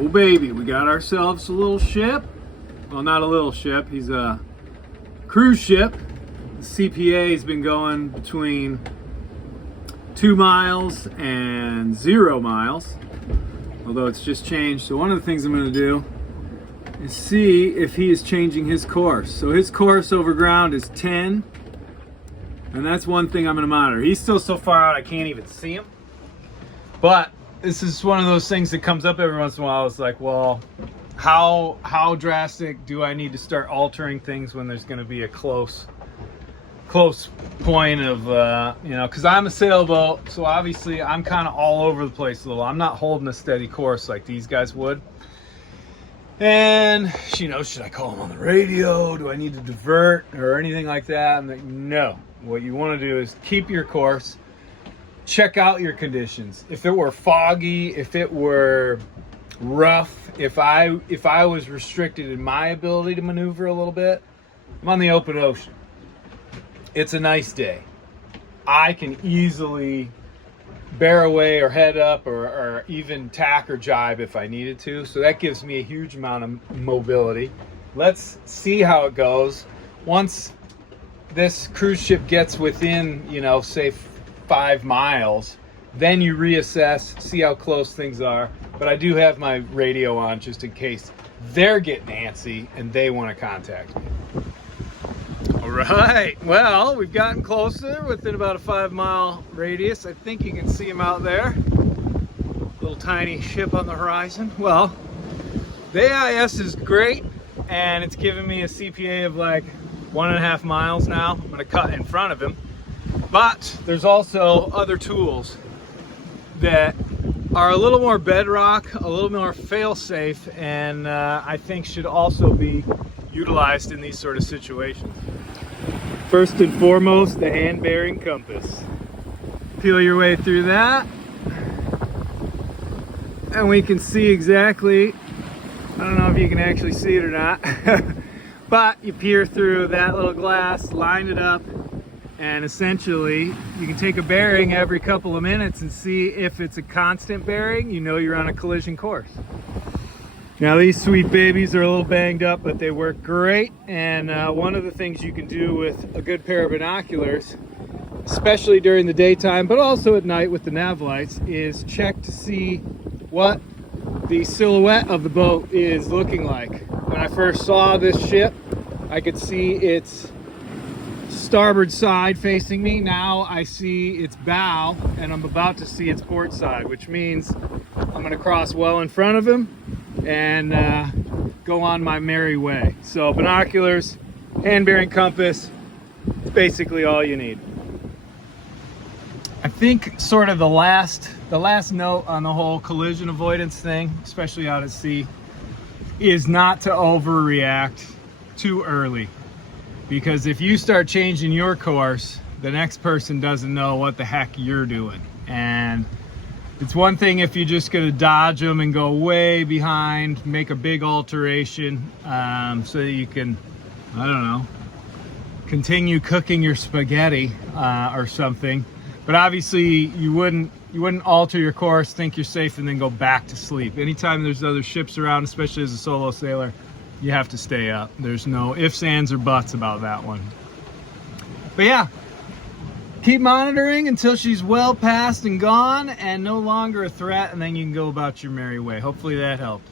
Oh baby, we got ourselves a little ship. Well, not a little ship, he's a cruise ship. The CPA has been going between 2 miles and 0 miles, although it's just changed. So one of the things I'm going to do is see if he is changing his course. So his course over ground is 10, and that's one thing I'm going to monitor. He's still so far out I can't even see him, but this is one of those things that comes up every once in a while. It's like, well, how drastic do I need to start altering things when there's going to be a close point of, you know, because I'm a sailboat, so obviously I'm kind of all over the place a little. I'm not holding a steady course like these guys would. And, you know, should I call them on the radio? Do I need to divert or anything like that? I'm like, no. What you want to do is keep your course, check out your conditions. If it were foggy, if it were rough, if I was restricted in my ability to maneuver a little bit, I'm on the open ocean. It's a nice day. I can easily bear away or head up or even tack or jibe if I needed to. So that gives me a huge amount of mobility. Let's see how it goes. Once this cruise ship gets within, you know, say 5 miles, then you reassess, see how close things are. But I do have my radio on just in case they're getting antsy and they want to contact me. All right, well, we've gotten closer within about a 5-mile radius. I think you can see him out there. Little tiny ship on the horizon. Well, the AIS is great, and it's giving me a CPA of like 1.5 miles now. I'm gonna cut in front of him. But there's also other tools that are a little more bedrock, a little more fail-safe, and I think should also be utilized in these sort of situations. First and foremost, the hand-bearing compass. Peel your way through that, and we can see exactly, I don't know if you can actually see it or not, but you peer through that little glass, line it up, and essentially you can take a bearing every couple of minutes and see if it's a constant bearing. You know you're on a collision course. Now these sweet babies are a little banged up, but they work great. And one of the things you can do with a good pair of binoculars, especially during the daytime, but also at night with the nav lights, is check to see what the silhouette of the boat is looking like. When I first saw this ship, I could see its starboard side facing me. Now I see its bow, and I'm about to see its port side, which means I'm going to cross well in front of him and go on my merry way. So binoculars, hand-bearing compass, it's basically all you need. I think sort of the last note on the whole collision avoidance thing, especially out at sea, is not to overreact too early. Because if you start changing your course, the next person doesn't know what the heck you're doing. And it's one thing if you're just gonna dodge them and go way behind, make a big alteration, so that you can, I don't know, continue cooking your spaghetti or something. But obviously you wouldn't alter your course, think you're safe, and then go back to sleep. Anytime there's other ships around, especially as a solo sailor, you have to stay up. There's no ifs, ands, or buts about that one. But yeah, keep monitoring until she's well past and gone and no longer a threat, and then you can go about your merry way. Hopefully that helped.